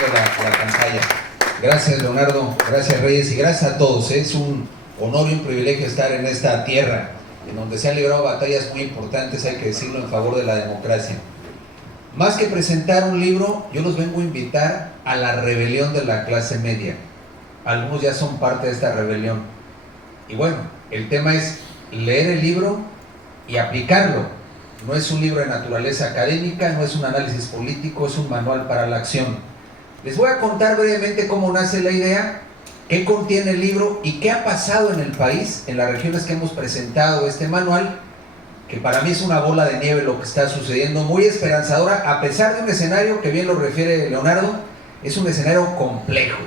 compartiendo la pantalla. Gracias, Leonardo, gracias, Reyes, y gracias a todos. Es un honor y un privilegio estar en esta tierra, en donde se han librado batallas muy importantes, hay que decirlo, en favor de la democracia. Más que presentar un libro, yo los vengo a invitar a la rebelión de la clase media. Algunos ya son parte de esta rebelión. Y bueno, el tema es leer el libro y aplicarlo. No es un libro de naturaleza académica, no es un análisis político, es un manual para la acción. Les voy a contar brevemente cómo nace la idea, qué contiene el libro y qué ha pasado en el país, en las regiones que hemos presentado este manual, que para mí es una bola de nieve lo que está sucediendo, muy esperanzadora, a pesar de un escenario que bien lo refiere Leonardo, es un escenario complejo.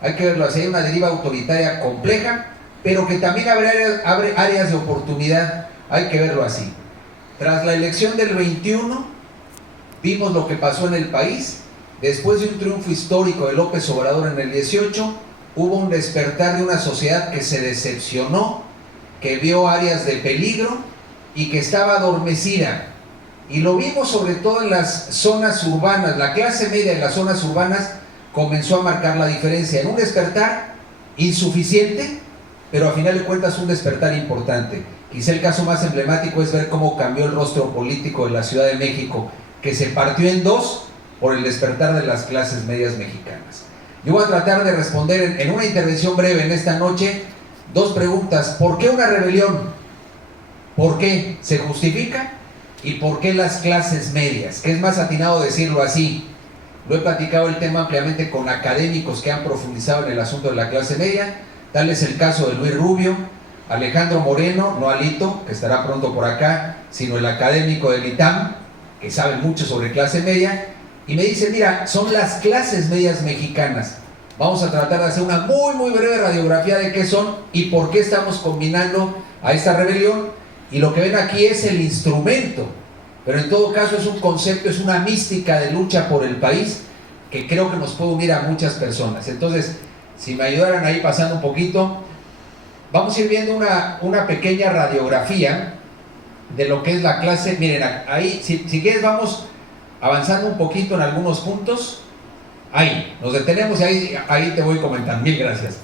Hay que verlo así, hay una deriva autoritaria compleja, pero que también abre áreas de oportunidad, hay que verlo así. Tras la elección del 21, vimos lo que pasó en el país. Después de un triunfo histórico de López Obrador en el 18, hubo un despertar de una sociedad que se decepcionó, que vio áreas de peligro y que estaba adormecida. Y lo vimos sobre todo en las zonas urbanas. La clase media de las zonas urbanas comenzó a marcar la diferencia en un despertar insuficiente, pero a final de cuentas un despertar importante. Quizá el caso más emblemático es ver cómo cambió el rostro político de la Ciudad de México, que se partió en dos por el despertar de las clases medias mexicanas. Yo voy a tratar de responder en una intervención breve en esta noche dos preguntas. ¿Por qué una rebelión? ¿Por qué se justifica? ¿Y por qué las clases medias? Que es más atinado decirlo así. Lo he platicado el tema ampliamente con académicos que han profundizado en el asunto de la clase media. Tal es el caso de Luis Rubio, Alejandro Moreno, no Alito, que estará pronto por acá, sino el académico del ITAM, que sabe mucho sobre clase media, y me dice, mira, son las clases medias mexicanas. Vamos a tratar de hacer una muy breve radiografía de qué son y por qué estamos combinando a esta rebelión, y lo que ven aquí es el instrumento, pero en todo caso es un concepto, es una mística de lucha por el país, que creo que nos puede unir a muchas personas. Entonces, si me ayudaran ahí pasando un poquito, vamos a ir viendo una pequeña radiografía de lo que es la clase. Miren, ahí, si quieres vamos avanzando un poquito en algunos puntos. Ahí, nos detenemos y ahí te voy comentando. Mil gracias.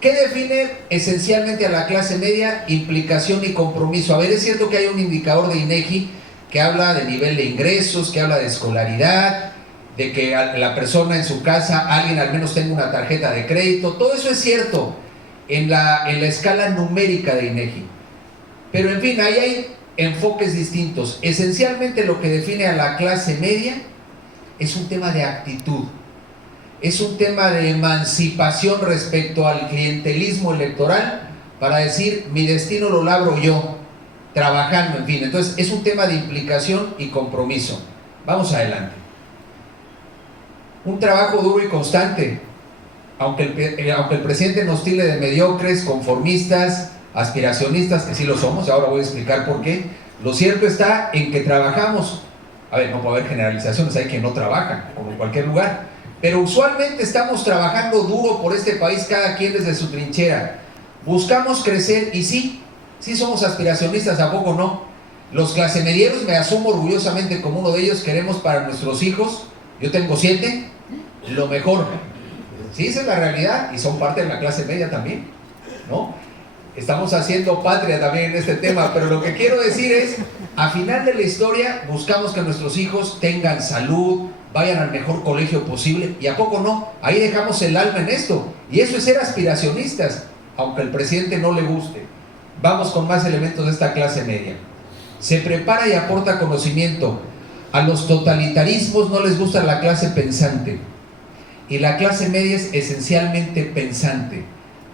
¿Qué define esencialmente a la clase media? Implicación y compromiso. A ver, es cierto que hay un indicador de INEGI que habla de nivel de ingresos, que habla de escolaridad, de que la persona en su casa, alguien al menos tenga una tarjeta de crédito. Todo eso es cierto en la escala numérica de INEGI. Pero en fin, ahí hay enfoques distintos. Esencialmente lo que define a la clase media es un tema de actitud, es un tema de emancipación respecto al clientelismo electoral, para decir, mi destino lo labro yo, trabajando, en fin. Entonces es un tema de implicación y compromiso. Vamos adelante. Un trabajo duro y constante, aunque el presidente nos tilde de mediocres, conformistas, aspiracionistas, que sí lo somos, y ahora voy a explicar por qué. Lo cierto está en que trabajamos. A ver, no puede haber generalizaciones, hay quien no trabaja, como en cualquier lugar, pero usualmente estamos trabajando duro por este país, cada quien desde su trinchera. Buscamos crecer y sí somos aspiracionistas, ¿a poco no? Los clasemedieros, me asumo orgullosamente como uno de ellos, queremos para nuestros hijos, yo tengo 7, lo mejor. Sí, esa es la realidad, y son parte de la clase media también, ¿no? Estamos haciendo patria también en este tema, pero lo que quiero decir es, a final de la historia, buscamos que nuestros hijos tengan salud, vayan al mejor colegio posible, y ¿a poco no? Ahí dejamos el alma en esto, y eso es ser aspiracionistas, aunque al presidente no le guste. Vamos con más elementos de esta clase media. Se prepara y aporta conocimiento. A los totalitarismos no les gusta la clase pensante, y la clase media es esencialmente pensante.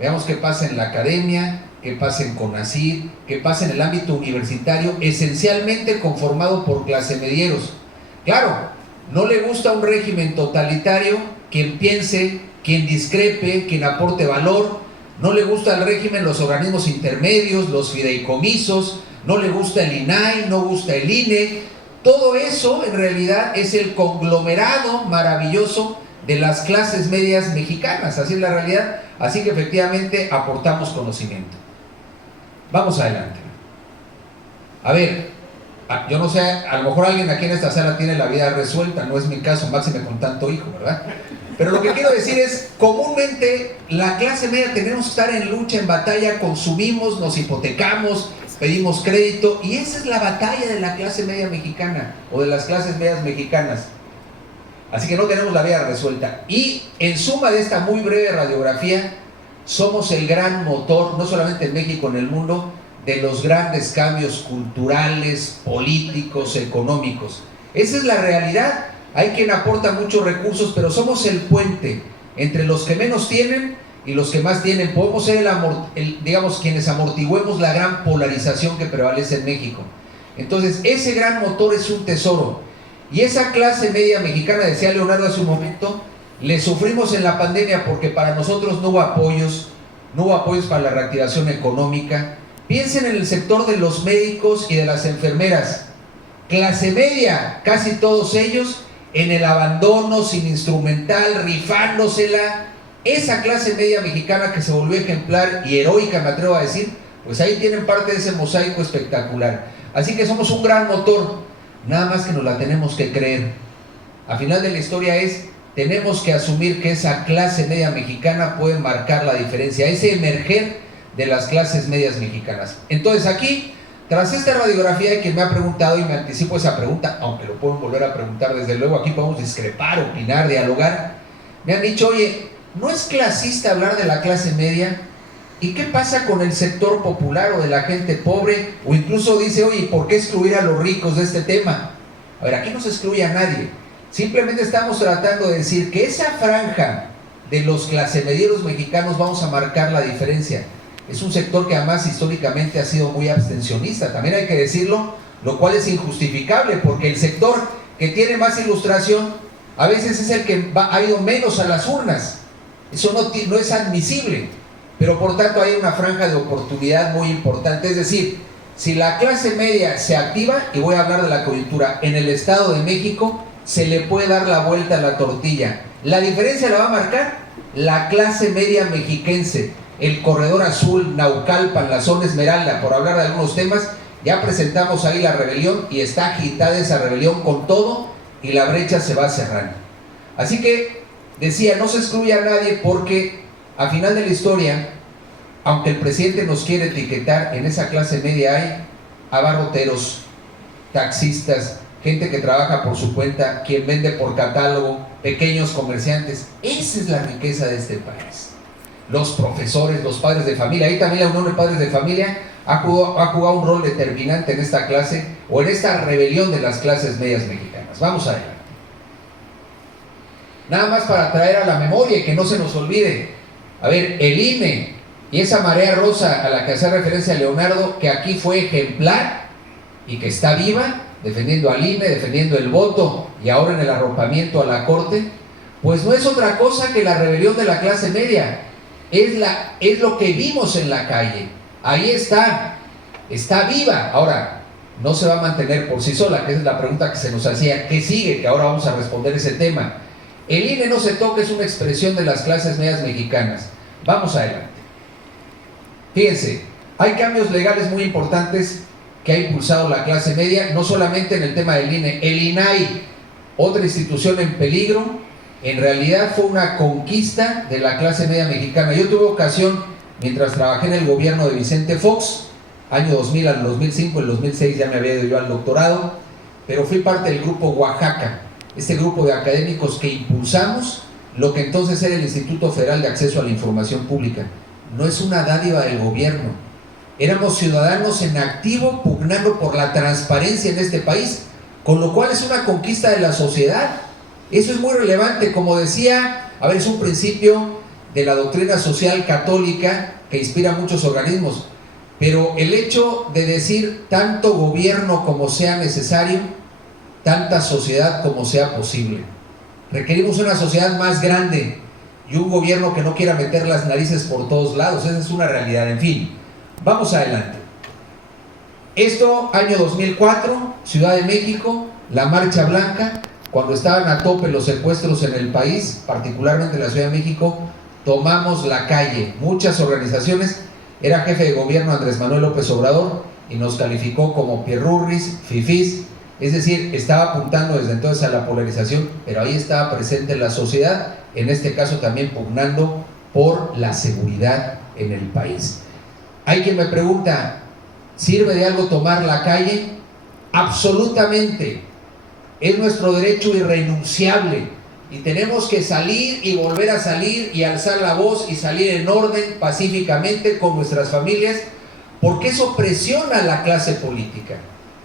Veamos qué pasa en la academia, qué pasa en CONACYT, qué pasa en el ámbito universitario, esencialmente conformado por clasemedieros. Claro, no le gusta un régimen totalitario quien piense, quien discrepe, quien aporte valor. No le gusta el régimen, los organismos intermedios, los fideicomisos, no le gusta el INAI, no gusta el INE. Todo eso en realidad es el conglomerado maravilloso de las clases medias mexicanas, así es la realidad. Así que efectivamente aportamos conocimiento. Vamos adelante. A ver, yo no sé, a lo mejor alguien aquí en esta sala tiene la vida resuelta, no es mi caso, máxime con tanto hijo, ¿verdad? Pero lo que quiero decir es, comúnmente la clase media tenemos que estar en lucha, en batalla, consumimos, nos hipotecamos, pedimos crédito, y esa es la batalla de la clase media mexicana, o de las clases medias mexicanas. Así que no tenemos la vida resuelta. Y en suma de esta muy breve radiografía, somos el gran motor, no solamente en México, en el mundo, de los grandes cambios culturales, políticos, económicos. Esa es la realidad. Hay quien aporta muchos recursos, pero somos el puente entre los que menos tienen y los que más tienen. Podemos ser digamos, quienes amortiguemos la gran polarización que prevalece en México. Entonces, ese gran motor es un tesoro. Y esa clase media mexicana, decía Leonardo hace un momento, le sufrimos en la pandemia porque para nosotros no hubo apoyos para la reactivación económica. Piensen en el sector de los médicos y de las enfermeras. Clase media, casi todos ellos, en el abandono, sin instrumental, rifándosela. Esa clase media mexicana que se volvió ejemplar y heroica, me atrevo a decir, pues ahí tienen parte de ese mosaico espectacular. Así que somos un gran motor, nada más que nos la tenemos que creer. Al final de la historia tenemos que asumir que esa clase media mexicana puede marcar la diferencia, ese emerger de las clases medias mexicanas. Entonces aquí, tras esta radiografía de quien me ha preguntado, y me anticipo esa pregunta, aunque lo pueden volver a preguntar desde luego, aquí podemos discrepar, opinar, dialogar, me han dicho, oye, ¿no es clasista hablar de la clase media? ¿Y qué pasa con el sector popular o de la gente pobre? O incluso dice, oye, ¿por qué excluir a los ricos de este tema? A ver, aquí no se excluye a nadie, simplemente estamos tratando de decir que esa franja de los clasemedieros mexicanos vamos a marcar la diferencia. Es un sector que además históricamente ha sido muy abstencionista, también hay que decirlo, lo cual es injustificable, porque el sector que tiene más ilustración a veces es el que ha ido menos a las urnas. Eso no es admisible, pero por tanto hay una franja de oportunidad muy importante. Es decir, si la clase media se activa, y voy a hablar de la coyuntura, en el Estado de México se le puede dar la vuelta a la tortilla. La diferencia la va a marcar la clase media mexiquense. El Corredor Azul, Naucalpan, la Zona Esmeralda, por hablar de algunos temas, ya presentamos ahí la rebelión y está agitada esa rebelión con todo y la brecha se va cerrando. Así que, decía, no se excluye a nadie porque al final de la historia, aunque el presidente nos quiere etiquetar, en esa clase media hay abarroteros, taxistas, gente que trabaja por su cuenta, quien vende por catálogo, pequeños comerciantes. Esa es la riqueza de este país. Los profesores, los padres de familia, ahí también la Unión de Padres de Familia ha jugado un rol determinante en esta clase o en esta rebelión de las clases medias mexicanas. Vamos adelante. Nada más para traer a la memoria y que no se nos olvide. A ver, el INE y esa marea rosa a la que hace referencia Leonardo, que aquí fue ejemplar y que está viva, defendiendo al INE, defendiendo el voto y ahora en el arropamiento a la Corte, pues no es otra cosa que la rebelión de la clase media. Es lo que vimos en la calle. Ahí está viva. Ahora, no se va a mantener por sí sola, que es la pregunta que se nos hacía. ¿Qué sigue? Que ahora vamos a responder ese tema. El INE no se toca, es una expresión de las clases medias mexicanas. Vamos adelante. Fíjense, hay cambios legales muy importantes que ha impulsado la clase media, no solamente en el tema del INE. El INAI, otra institución en peligro, en realidad fue una conquista de la clase media mexicana. Yo tuve ocasión, mientras trabajé en el gobierno de Vicente Fox, año 2000 al 2005, en el 2006 ya me había ido yo al doctorado, pero fui parte del grupo Oaxaca, este grupo de académicos que impulsamos lo que entonces era el Instituto Federal de Acceso a la Información Pública. No es una dádiva del gobierno, éramos ciudadanos en activo pugnando por la transparencia en este país, con lo cual es una conquista de la sociedad. Eso es muy relevante, como decía, es un principio de la doctrina social católica que inspira a muchos organismos, pero el hecho de decir tanto gobierno como sea necesario, tanta sociedad como sea posible. Requerimos una sociedad más grande y un gobierno que no quiera meter las narices por todos lados. Esa es una realidad. En fin, vamos adelante. Esto, año 2004, Ciudad de México, la Marcha Blanca. Cuando estaban a tope los secuestros en el país, particularmente en la Ciudad de México, tomamos la calle. Muchas organizaciones, era jefe de gobierno Andrés Manuel López Obrador y nos calificó como pierrurris, fifís, Es decir, estaba apuntando desde entonces a la polarización, pero ahí estaba presente la sociedad, en este caso también pugnando por la seguridad en el país. Hay quien me pregunta, ¿sirve de algo tomar la calle? Absolutamente. Es nuestro derecho irrenunciable y tenemos que salir y volver a salir y alzar la voz y salir en orden, pacíficamente, con nuestras familias, porque eso presiona a la clase política.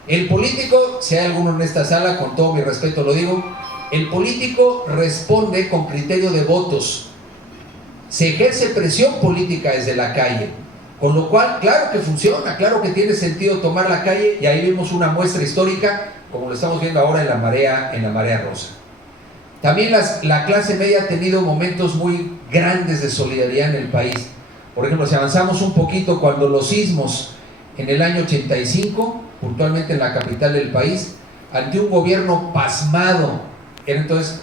El político, si hay alguno en esta sala, con todo mi respeto lo digo, el político responde con criterio de votos. Se ejerce presión política desde la calle, con lo cual, claro que funciona, claro que tiene sentido tomar la calle, y ahí vimos una muestra histórica, como lo estamos viendo ahora en la marea rosa. También la clase media ha tenido momentos muy grandes de solidaridad en el país. Por ejemplo, si avanzamos un poquito, cuando los sismos en el año 85, puntualmente en la capital del país, ante un gobierno pasmado, era entonces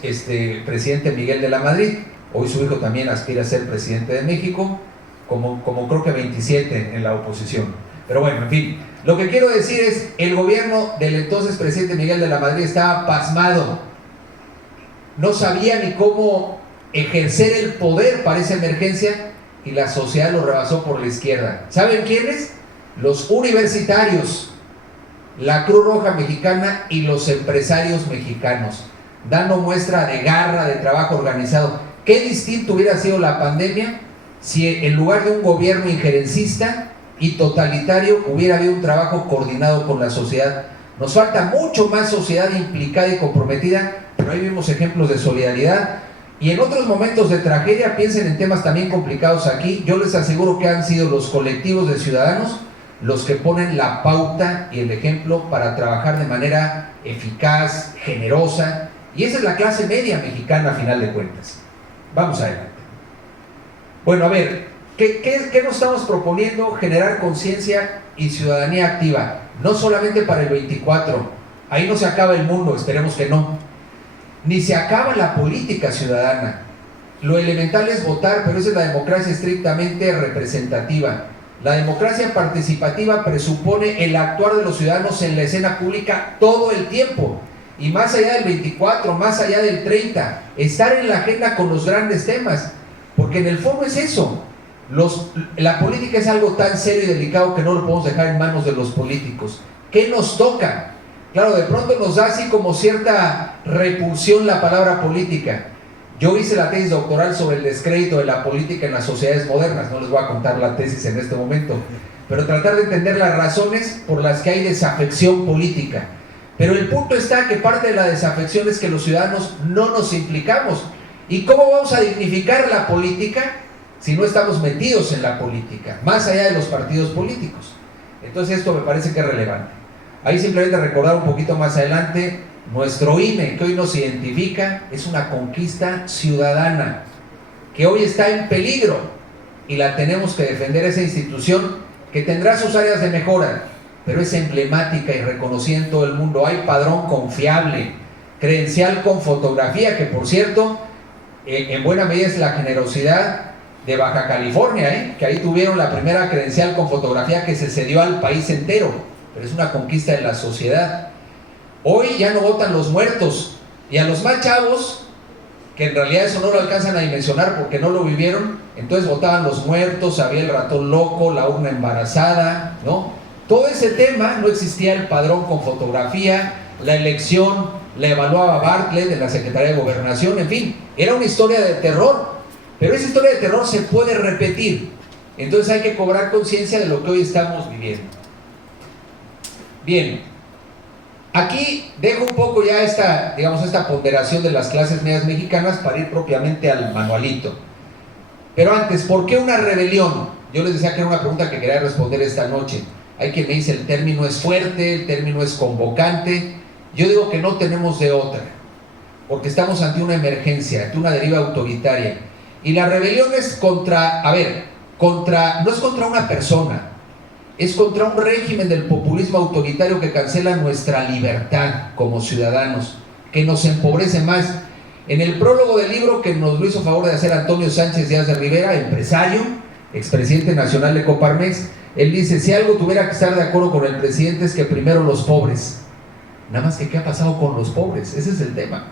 presidente Miguel de la Madrid, hoy su hijo también aspira a ser presidente de México, como creo que 27 en la oposición. Pero bueno, en fin, lo que quiero decir es, el gobierno del entonces presidente Miguel de la Madrid estaba pasmado, no sabía ni cómo ejercer el poder para esa emergencia, y la sociedad lo rebasó por la izquierda. ¿Saben quiénes? Los universitarios, la Cruz Roja Mexicana y los empresarios mexicanos, dando muestra de garra, de trabajo organizado. ¿Qué distinto hubiera sido la pandemia si en lugar de un gobierno injerencista y totalitario hubiera habido un trabajo coordinado con la sociedad? Nos falta mucho más sociedad implicada y comprometida, pero ahí vimos ejemplos de solidaridad. Y en otros momentos de tragedia, piensen en temas también complicados aquí, yo les aseguro que han sido los colectivos de ciudadanos los que ponen la pauta y el ejemplo para trabajar de manera eficaz, generosa, y esa es la clase media mexicana a final de cuentas. Vamos adelante. Bueno, a ver, ¿qué nos estamos proponiendo? Generar conciencia y ciudadanía activa, no solamente para el 24, ahí no se acaba el mundo, esperemos que no, ni se acaba la política ciudadana. Lo elemental es votar, pero esa es la democracia estrictamente representativa. La democracia participativa presupone el actuar de los ciudadanos en la escena pública todo el tiempo, y más allá del 24, más allá del 30, estar en la agenda con los grandes temas, porque en el fondo es eso. La política es algo tan serio y delicado que no lo podemos dejar en manos de los políticos. ¿Qué nos toca? Claro, de pronto nos da así como cierta repulsión la palabra política. Yo hice la tesis doctoral sobre el descrédito de la política en las sociedades modernas, no les voy a contar la tesis en este momento, pero tratar de entender las razones por las que hay desafección política. Pero el punto está que parte de la desafección es que los ciudadanos no nos implicamos. ¿Y cómo vamos a dignificar la política si no estamos metidos en la política, más allá de los partidos políticos? Entonces esto me parece que es relevante. Ahí simplemente recordar un poquito más adelante, nuestro INE, que hoy nos identifica, es una conquista ciudadana, que hoy está en peligro, y la tenemos que defender, esa institución que tendrá sus áreas de mejora, pero es emblemática y reconocida en todo el mundo. Hay padrón confiable, credencial con fotografía, que por cierto, en buena medida es la generosidad de Baja California, que ahí tuvieron la primera credencial con fotografía que se cedió al país entero, pero es una conquista de la sociedad. Hoy ya no votan los muertos, y a los más chavos, que en realidad eso no lo alcanzan a dimensionar porque no lo vivieron, entonces votaban los muertos, había el ratón loco, la urna embarazada, ¿no? Todo ese tema, no existía el padrón con fotografía, la elección la evaluaba Bartlett de la Secretaría de Gobernación, en fin, era una historia de terror, pero esa historia de terror se puede repetir, entonces hay que cobrar conciencia de lo que hoy estamos viviendo. Bien, aquí dejo un poco ya esta ponderación de las clases medias mexicanas para ir propiamente al manualito. Pero antes, ¿por qué una rebelión? Yo les decía que era una pregunta que quería responder esta noche. Hay quien me dice el término es fuerte, el término es convocante. Yo digo que no tenemos de otra, porque estamos ante una emergencia, ante una deriva autoritaria. Y la rebelión es no es contra una persona, es contra un régimen del populismo autoritario que cancela nuestra libertad como ciudadanos, que nos empobrece más. En el prólogo del libro que nos lo hizo favor de hacer Antonio Sánchez Díaz de Rivera, empresario, expresidente nacional de Coparmex, él dice, si algo tuviera que estar de acuerdo con el presidente es que primero los pobres. Nada más que ¿qué ha pasado con los pobres? Ese es el tema.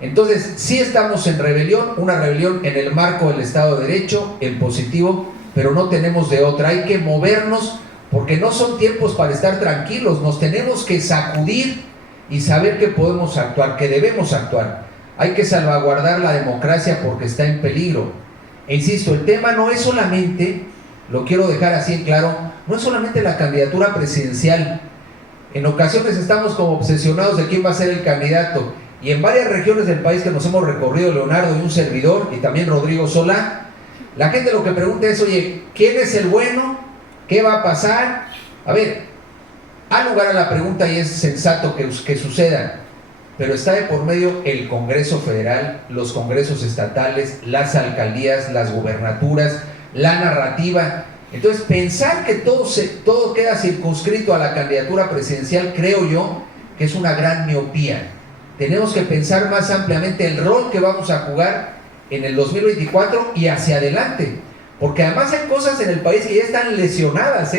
Entonces, sí estamos en rebelión, una rebelión en el marco del Estado de Derecho, en positivo, pero no tenemos de otra. Hay que movernos porque no son tiempos para estar tranquilos. Nos tenemos que sacudir y saber que podemos actuar, que debemos actuar. Hay que salvaguardar la democracia porque está en peligro. E insisto, el tema no es solamente, lo quiero dejar así en claro, no es solamente la candidatura presidencial. En ocasiones estamos como obsesionados de quién va a ser el candidato. Y en varias regiones del país que nos hemos recorrido, Leonardo y un servidor, y también Rodrigo Solá, la gente lo que pregunta es, oye, ¿quién es el bueno? ¿Qué va a pasar? A ver, da lugar a la pregunta y es sensato que suceda, pero está de por medio el Congreso Federal, los congresos estatales, las alcaldías, las gubernaturas, la narrativa. Entonces, pensar que todo queda circunscrito a la candidatura presidencial, creo yo, que es una gran miopía. Tenemos que pensar más ampliamente el rol que vamos a jugar en el 2024 y hacia adelante, porque además hay cosas en el país que ya están lesionadas,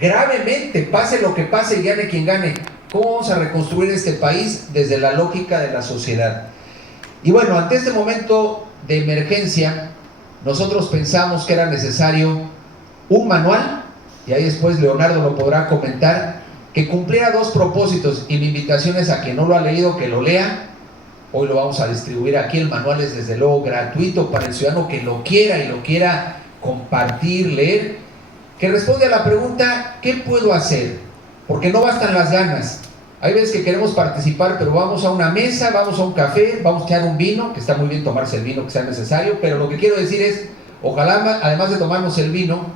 gravemente, pase lo que pase y gane quien gane. ¿Cómo vamos a reconstruir este país desde la lógica de la sociedad? Y bueno, ante este momento de emergencia, nosotros pensamos que era necesario un manual, y ahí después Leonardo lo podrá comentar, que cumpliera dos propósitos, y mi invitación es a quien no lo ha leído que lo lea. Hoy lo vamos a distribuir aquí. El manual es desde luego gratuito para el ciudadano que lo quiera y lo quiera compartir, leer, que responde a la pregunta, ¿qué puedo hacer? Porque no bastan las ganas. Hay veces que queremos participar, pero vamos a una mesa, vamos a un café, vamos a echar un vino, que está muy bien tomarse el vino que sea necesario, pero lo que quiero decir es, ojalá además de tomarnos el vino,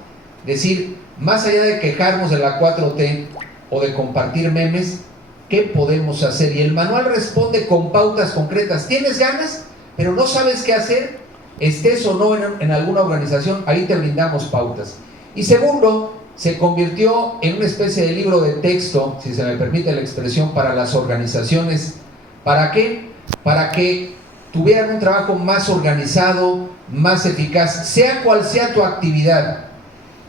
decir, más allá de quejarnos de la 4T o de compartir memes, ¿qué podemos hacer? Y el manual responde con pautas concretas. ¿Tienes ganas, pero no sabes qué hacer? Estés o no en alguna organización, ahí te brindamos pautas. Y segundo, se convirtió en una especie de libro de texto, si se me permite la expresión, para las organizaciones. ¿Para qué? Para que tuvieran un trabajo más organizado, más eficaz, sea cual sea tu actividad.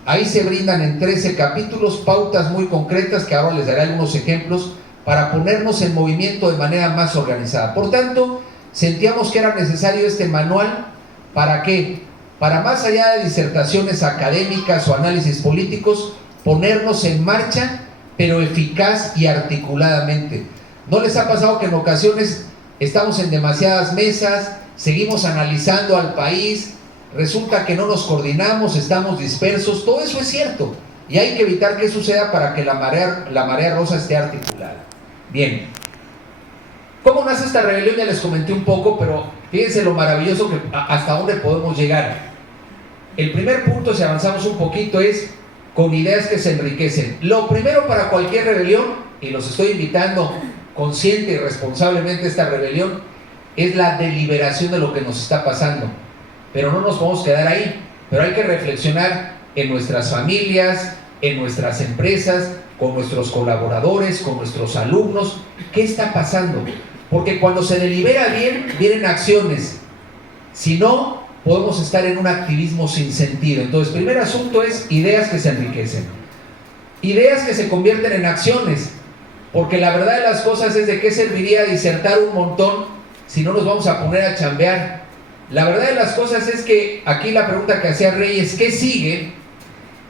Ahí se brindan en 13 capítulos pautas muy concretas, que ahora les daré algunos ejemplos, para ponernos en movimiento de manera más organizada. Por tanto, sentíamos que era necesario este manual. ¿Para qué? Para, más allá de disertaciones académicas o análisis políticos, ponernos en marcha, pero eficaz y articuladamente. ¿No les ha pasado que en ocasiones estamos en demasiadas mesas, seguimos analizando al país, resulta que no nos coordinamos, estamos dispersos? Todo eso es cierto, y hay que evitar que suceda para que la marea rosa esté articulada. Bien, ¿cómo nace esta rebelión? Ya les comenté un poco, pero fíjense lo maravilloso que hasta dónde podemos llegar. El primer punto, si avanzamos un poquito, es con ideas que se enriquecen. Lo primero para cualquier rebelión, y los estoy invitando consciente y responsablemente a esta rebelión, es la deliberación de lo que nos está pasando. Pero no nos podemos quedar ahí, pero hay que reflexionar en nuestras familias, en nuestras empresas, con nuestros colaboradores, con nuestros alumnos. ¿Qué está pasando? Porque cuando se delibera bien, vienen acciones. Si no, podemos estar en un activismo sin sentido. Entonces, el primer asunto es ideas que se enriquecen. Ideas que se convierten en acciones. Porque la verdad de las cosas es de qué serviría disertar un montón si no nos vamos a poner a chambear. La verdad de las cosas es que aquí la pregunta que hacía Reyes, ¿qué sigue?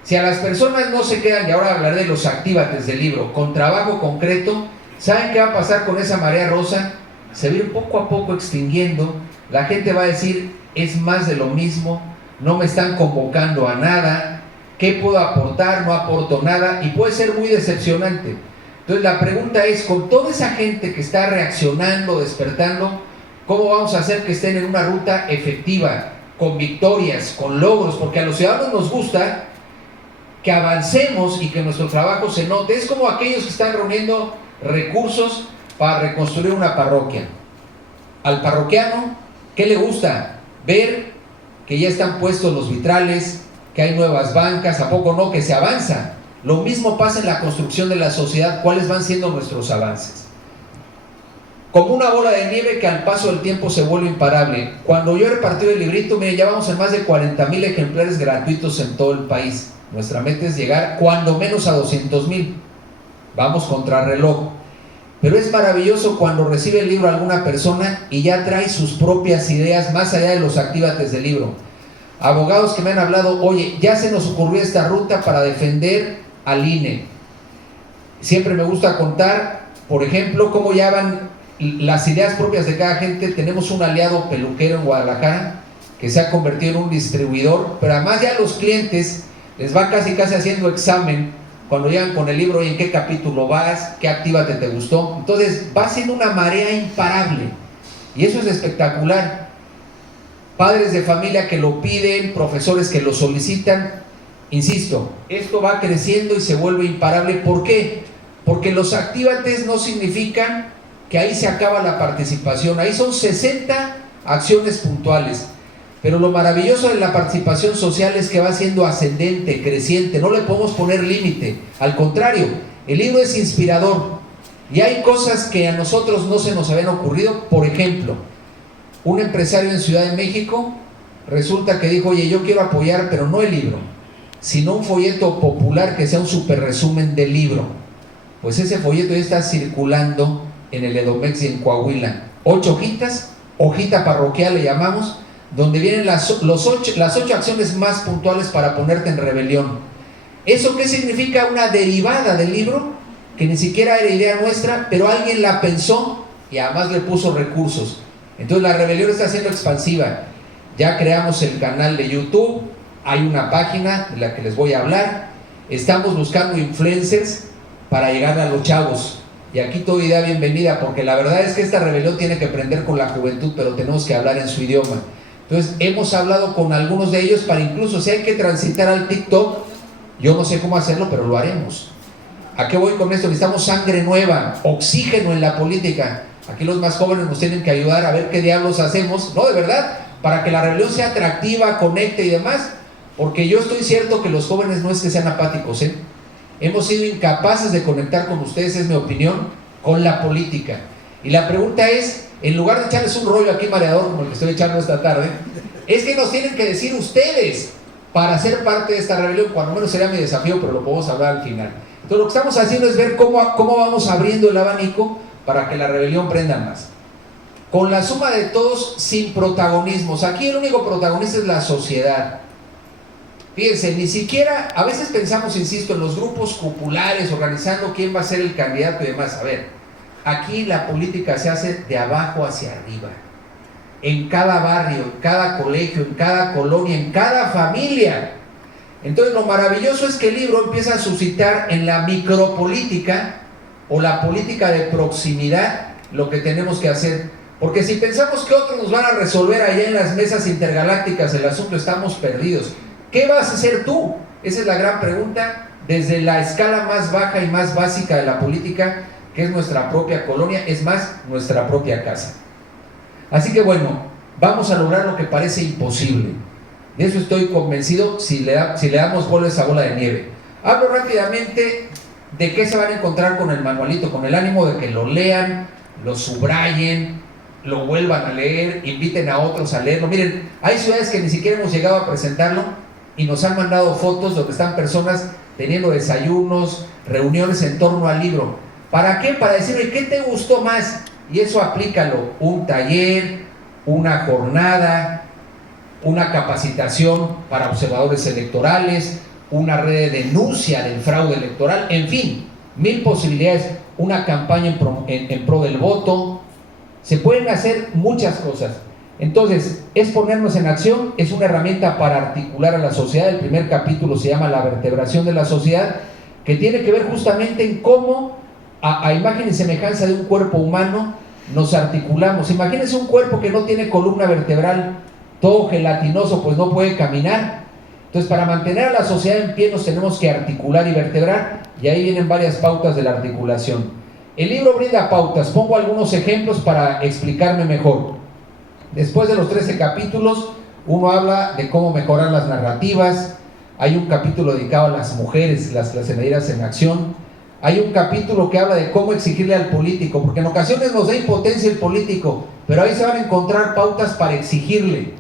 Si a las personas no se quedan, y ahora hablaré de los actívates del libro, con trabajo concreto, ¿saben qué va a pasar con esa marea rosa? Se va a ir poco a poco extinguiendo. La gente va a decir, es más de lo mismo, no me están convocando a nada, ¿qué puedo aportar? No aporto nada, y puede ser muy decepcionante. Entonces la pregunta es, con toda esa gente que está reaccionando, despertando, ¿cómo vamos a hacer que estén en una ruta efectiva, con victorias, con logros? Porque a los ciudadanos nos gusta que avancemos y que nuestro trabajo se note. Es como aquellos que están reuniendo recursos para reconstruir una parroquia. Al parroquiano, ¿qué le gusta? Ver que ya están puestos los vitrales, que hay nuevas bancas, ¿a poco no? Que se avanza. Lo mismo pasa en la construcción de la sociedad. ¿Cuáles van siendo nuestros avances? Como una bola de nieve que al paso del tiempo se vuelve imparable. Cuando yo he repartido el librito, miren, ya vamos en más de 40,000 ejemplares gratuitos en todo el país. Nuestra meta es llegar cuando menos a 200,000. Vamos contra reloj. pero es maravilloso cuando recibe el libro alguna persona y ya trae sus propias ideas más allá de los actívates del libro. Abogados que me han hablado, oye, ya se nos ocurrió esta ruta para defender al INE. Siempre me gusta contar, por ejemplo, cómo ya van las ideas propias de cada gente. Tenemos un aliado peluquero en Guadalajara que se ha convertido en un distribuidor, pero además ya los clientes les va casi haciendo examen cuando llegan con el libro, y en qué capítulo vas, qué actívate te gustó. Entonces va siendo una marea imparable y eso es espectacular. Padres de familia que lo piden, profesores que lo solicitan. Insisto, esto va creciendo y se vuelve imparable. ¿Por qué? Porque los actívates no significan que ahí se acaba la participación. Ahí son 60 acciones puntuales. Pero lo maravilloso de la participación social es que va siendo ascendente, creciente. No le podemos poner límite. Al contrario, el libro es inspirador. Y hay cosas que a nosotros no se nos habían ocurrido. Por ejemplo, un empresario en Ciudad de México resulta que dijo, oye, yo quiero apoyar, pero no el libro, sino un folleto popular que sea un super resumen del libro. Pues ese folleto ya está circulando en el Edomex y en Coahuila. 8 hojitas, hojita parroquial le llamamos, donde vienen las 8 acciones más puntuales para ponerte en rebelión. ¿Eso qué significa? Una derivada del libro, que ni siquiera era idea nuestra, pero alguien la pensó y además le puso recursos. Entonces la rebelión está siendo expansiva. Ya creamos el canal de YouTube, hay una página de la que les voy a hablar. Estamos buscando influencers para llegar a los chavos. Y aquí todo idea bienvenida, porque la verdad es que esta rebelión tiene que prender con la juventud, pero tenemos que hablar en su idioma. Entonces hemos hablado con algunos de ellos para incluso, si hay que transitar al TikTok, yo no sé cómo hacerlo, pero lo haremos. ¿A qué voy con esto? Necesitamos sangre nueva, oxígeno en la política. Aquí los más jóvenes nos tienen que ayudar a ver qué diablos hacemos, no, de verdad, para que la rebelión sea atractiva, conecte y demás, porque yo estoy cierto que los jóvenes no es que sean apáticos, hemos sido incapaces de conectar con ustedes, es mi opinión, con la política. Y la pregunta es, en lugar de echarles un rollo aquí mareador como el que estoy echando esta tarde, es que nos tienen que decir ustedes para ser parte de esta rebelión. Cuando menos sería mi desafío, pero lo podemos hablar al final. Entonces lo que estamos haciendo es ver cómo vamos abriendo el abanico para que la rebelión prenda más. Con la suma de todos, sin protagonismos. Aquí el único protagonista es la sociedad. Fíjense, ni siquiera, a veces pensamos, insisto, en los grupos populares, organizando quién va a ser el candidato y demás. A ver, aquí la política se hace de abajo hacia arriba. En cada barrio, en cada colegio, en cada colonia, en cada familia. Entonces lo maravilloso es que el libro empieza a suscitar en la micropolítica o la política de proximidad lo que tenemos que hacer. Porque si pensamos que otros nos van a resolver allá en las mesas intergalácticas el asunto, estamos perdidos. ¿Qué vas a hacer tú? Esa es la gran pregunta, desde la escala más baja y más básica de la política, que es nuestra propia colonia, es más, nuestra propia casa. Así que bueno, vamos a lograr lo que parece imposible. De eso estoy convencido si le damos bola a esa bola de nieve. Hablo rápidamente de qué se van a encontrar con el manualito, con el ánimo de que lo lean, lo subrayen, lo vuelvan a leer, inviten a otros a leerlo. Miren, hay ciudades que ni siquiera hemos llegado a presentarlo y nos han mandado fotos donde están personas teniendo desayunos, reuniones en torno al libro. ¿Para qué? Para decirle, ¿qué te gustó más? Y eso aplícalo, un taller, una jornada, una capacitación para observadores electorales, una red de denuncia del fraude electoral, en fin, 1000 posibilidades, una campaña en pro del voto. Se pueden hacer muchas cosas. Entonces, es ponernos en acción, es una herramienta para articular a la sociedad. El primer capítulo se llama La vertebración de la sociedad, que tiene que ver justamente en cómo, a imagen y semejanza de un cuerpo humano, nos articulamos. Imagínense un cuerpo que no tiene columna vertebral, todo gelatinoso, pues no puede caminar. Entonces, para mantener a la sociedad en pie nos tenemos que articular y vertebrar, y ahí vienen varias pautas de la articulación. El libro brinda pautas, pongo algunos ejemplos para explicarme mejor. Después de los 13 capítulos, uno habla de cómo mejorar las narrativas. Hay un capítulo dedicado a las mujeres, las medidas en acción. Hay un capítulo que habla de cómo exigirle al político, porque en ocasiones nos da impotencia el político, pero ahí se van a encontrar pautas para exigirle.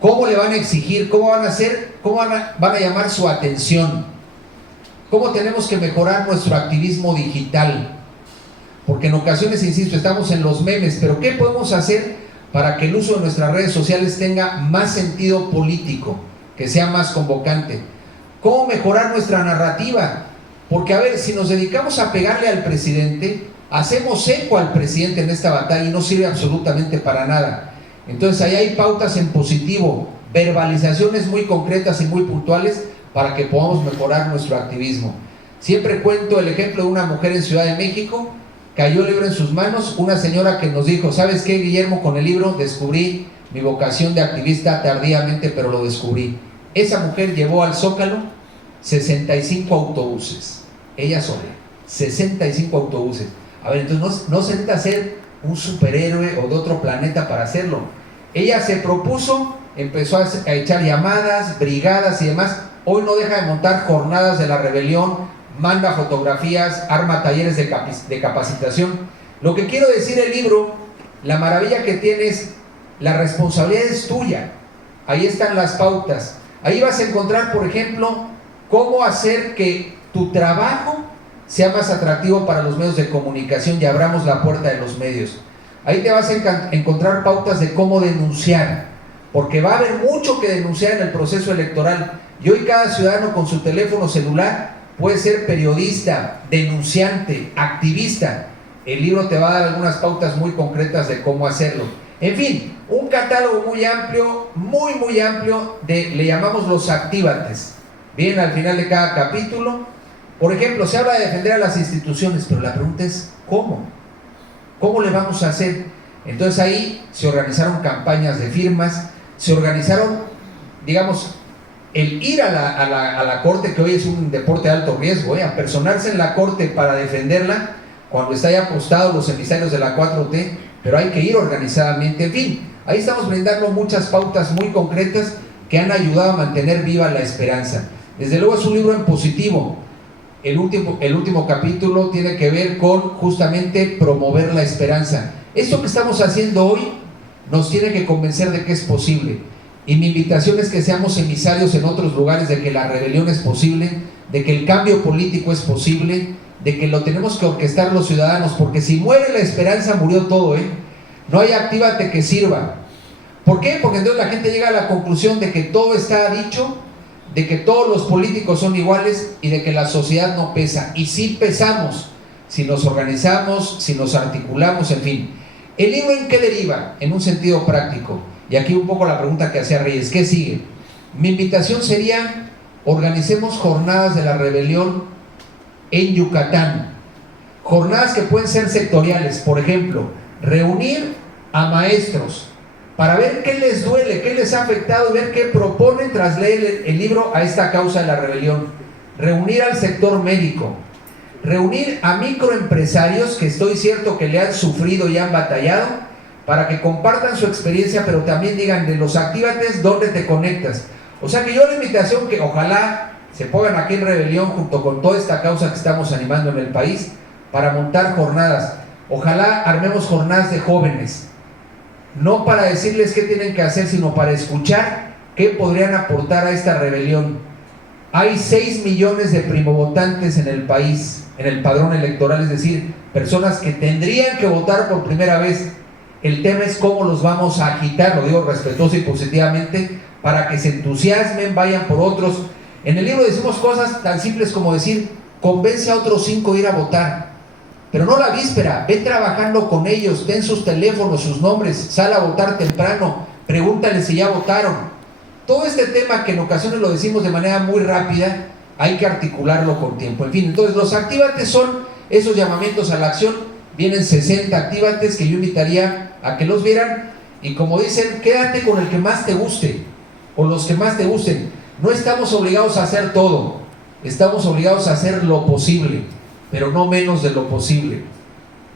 ¿Cómo le van a exigir? ¿Cómo van a hacer? ¿Cómo van a llamar su atención? ¿Cómo tenemos que mejorar nuestro activismo digital? porque en ocasiones, insisto, estamos en los memes, pero ¿qué podemos hacer para que el uso de nuestras redes sociales tenga más sentido político, que sea más convocante? ¿Cómo mejorar nuestra narrativa? Porque, a ver, si nos dedicamos a pegarle al presidente, hacemos eco al presidente en esta batalla y no sirve absolutamente para nada. Entonces, ahí hay pautas en positivo, verbalizaciones muy concretas y muy puntuales para que podamos mejorar nuestro activismo. Siempre cuento el ejemplo de una mujer en Ciudad de México. Cayó el libro en sus manos, una señora que nos dijo: ¿sabes qué, Guillermo? Con el libro descubrí mi vocación de activista tardíamente, pero lo descubrí. Esa mujer llevó al Zócalo 65 autobuses, ella sola, 65 autobuses. A ver, entonces no se necesita ser un superhéroe o de otro planeta para hacerlo. Ella se propuso, empezó a echar llamadas, brigadas y demás. Hoy no deja de montar jornadas de la rebelión, manda fotografías, arma talleres de capacitación. Lo que quiero decir el libro, la maravilla que tiene es, la responsabilidad es tuya. Ahí están las pautas. Ahí vas a encontrar, por ejemplo, cómo hacer que tu trabajo sea más atractivo para los medios de comunicación y abramos la puerta de los medios. Ahí te vas a encontrar pautas de cómo denunciar, porque va a haber mucho que denunciar en el proceso electoral. Y hoy cada ciudadano con su teléfono celular puede ser periodista, denunciante, activista. El libro te va a dar algunas pautas muy concretas de cómo hacerlo. En fin, un catálogo muy amplio, muy amplio, le llamamos los actívates. Bien, al final de cada capítulo, por ejemplo, se habla de defender a las instituciones, pero la pregunta es, ¿cómo? ¿Cómo le vamos a hacer? Entonces ahí se organizaron campañas de firmas, se organizaron, digamos, el ir a la corte, que hoy es un deporte de alto riesgo, apersonarse en la corte para defenderla, cuando está ya apostados los emisarios de la 4T, pero hay que ir organizadamente. En fin, ahí estamos brindando muchas pautas muy concretas que han ayudado a mantener viva la esperanza. Desde luego es un libro en positivo. El último capítulo tiene que ver con justamente promover la esperanza. Esto que estamos haciendo hoy nos tiene que convencer de que es posible. Y mi invitación es que seamos emisarios en otros lugares de que la rebelión es posible, de que el cambio político es posible, de que lo tenemos que orquestar los ciudadanos, porque si muere la esperanza, murió todo, No hay actívate que sirva. ¿Por qué? Porque entonces la gente llega a la conclusión de que todo está dicho, de que todos los políticos son iguales y de que la sociedad no pesa. Y sí pesamos, si nos organizamos, si nos articulamos, en fin. ¿El libro en qué deriva? En un sentido práctico. Y aquí un poco la pregunta que hacía Reyes, ¿qué sigue? Mi invitación sería, organicemos jornadas de la rebelión en Yucatán. Jornadas que pueden ser sectoriales, por ejemplo, reunir a maestros para ver qué les duele, qué les ha afectado y ver qué proponen tras leer el libro a esta causa de la rebelión. Reunir al sector médico, reunir a microempresarios que estoy cierto que le han sufrido y han batallado, para que compartan su experiencia, pero también digan de los actívates dónde te conectas. O sea que yo la invitación que ojalá se pongan aquí en rebelión junto con toda esta causa que estamos animando en el país para montar jornadas. Ojalá armemos jornadas de jóvenes, no para decirles qué tienen que hacer, sino para escuchar qué podrían aportar a esta rebelión. Hay 6 millones de primovotantes en el país, en el padrón electoral, es decir, personas que tendrían que votar por primera vez. El tema es cómo los vamos a agitar, lo digo respetuoso y positivamente, para que se entusiasmen, vayan por otros. En el libro decimos cosas tan simples como decir, convence a otros 5 a ir a votar, pero no la víspera, ve trabajando con ellos, ten sus teléfonos, sus nombres, sal a votar temprano, pregúntales si ya votaron. Todo este tema que en ocasiones lo decimos de manera muy rápida, hay que articularlo con tiempo. En fin, entonces los actívates son esos llamamientos a la acción. Vienen 60 actívates que yo invitaría a que los vieran, y como dicen, quédate con el que más te guste o los que más te gusten. No estamos obligados a hacer todo, estamos obligados a hacer lo posible, pero no menos de lo posible.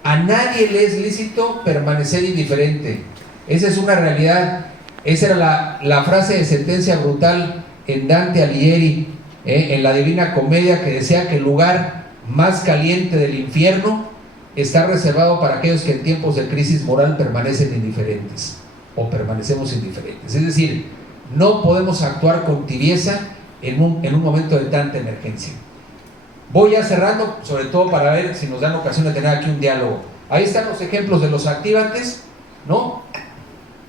A nadie le es lícito permanecer indiferente. Esa es una realidad. Esa era la frase de Sentencia Brutal en Dante Alighieri, en la Divina Comedia, que decía que el lugar más caliente del infierno está reservado para aquellos que en tiempos de crisis moral permanecen indiferentes o permanecemos indiferentes. Es decir, no podemos actuar con tibieza en un momento de tanta emergencia. Voy ya cerrando, sobre todo para ver si nos dan ocasión de tener aquí un diálogo. Ahí están los ejemplos de los actívates, ¿no?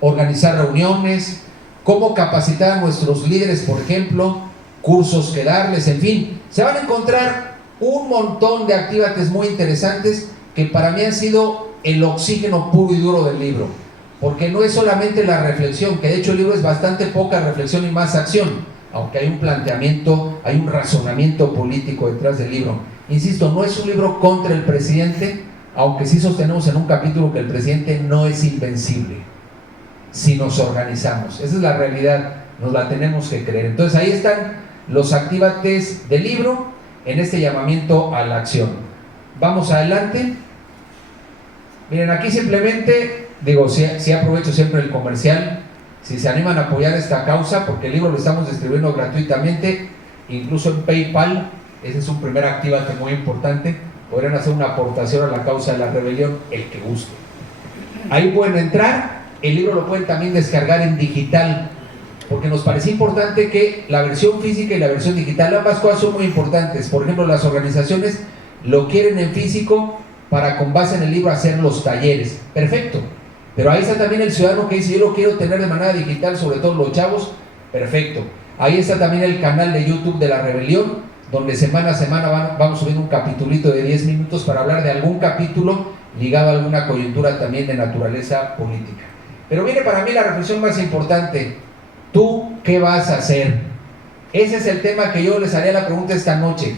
Organizar reuniones, cómo capacitar a nuestros líderes, por ejemplo, cursos que darles, en fin. Se van a encontrar un montón de actívates muy interesantes que para mí han sido el oxígeno puro y duro del libro. Porque no es solamente la reflexión, que de hecho el libro es bastante poca reflexión y más acción, aunque hay un planteamiento, hay un razonamiento político detrás del libro. Insisto, no es un libro contra el presidente, aunque sí sostenemos en un capítulo que el presidente no es invencible si nos organizamos. Esa es la realidad, nos la tenemos que creer. Entonces ahí están los actívates del libro en este llamamiento a la acción. Vamos adelante. Miren, aquí simplemente, digo, si aprovecho siempre el comercial, si se animan a apoyar esta causa, porque el libro lo estamos distribuyendo gratuitamente, incluso en PayPal, ese es un primer actívate muy importante, podrían hacer una aportación a la causa de la rebelión, el que guste. Ahí pueden entrar, el libro lo pueden también descargar en digital, porque nos parecía importante que la versión física y la versión digital, ambas cosas son muy importantes. Por ejemplo, las organizaciones lo quieren en físico para, con base en el libro, hacer los talleres. Perfecto. Pero ahí está también el ciudadano que dice, yo lo quiero tener de manera digital, sobre todo los chavos. Perfecto. Ahí está también el canal de YouTube de la rebelión, donde semana a semana vamos subiendo un capitulito de 10 minutos para hablar de algún capítulo ligado a alguna coyuntura también de naturaleza política. Pero viene para mí la reflexión más importante. ¿Tú qué vas a hacer? Ese es el tema que yo les haría la pregunta esta noche.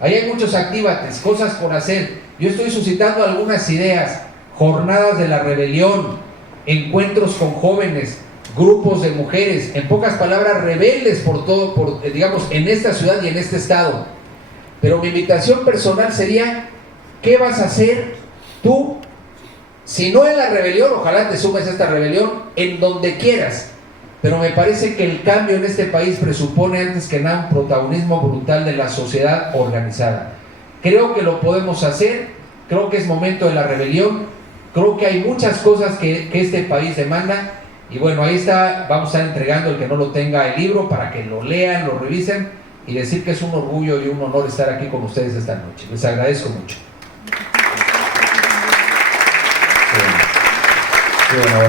Ahí hay muchos actívates, cosas por hacer. Yo estoy suscitando algunas ideas, jornadas de la rebelión, encuentros con jóvenes, grupos de mujeres, en pocas palabras, rebeldes por todo, digamos, en esta ciudad y en este estado. Pero mi invitación personal sería, ¿qué vas a hacer tú? Si no en la rebelión, ojalá te sumes a esta rebelión, en donde quieras. Pero me parece que el cambio en este país presupone antes que nada un protagonismo brutal de la sociedad organizada. Creo que lo podemos hacer, creo que es momento de la rebelión, creo que hay muchas cosas que este país demanda, y bueno, ahí está, vamos a estar entregando el que no lo tenga el libro para que lo lean, lo revisen, y decir que es un orgullo y un honor estar aquí con ustedes esta noche. Les agradezco mucho. Qué bueno.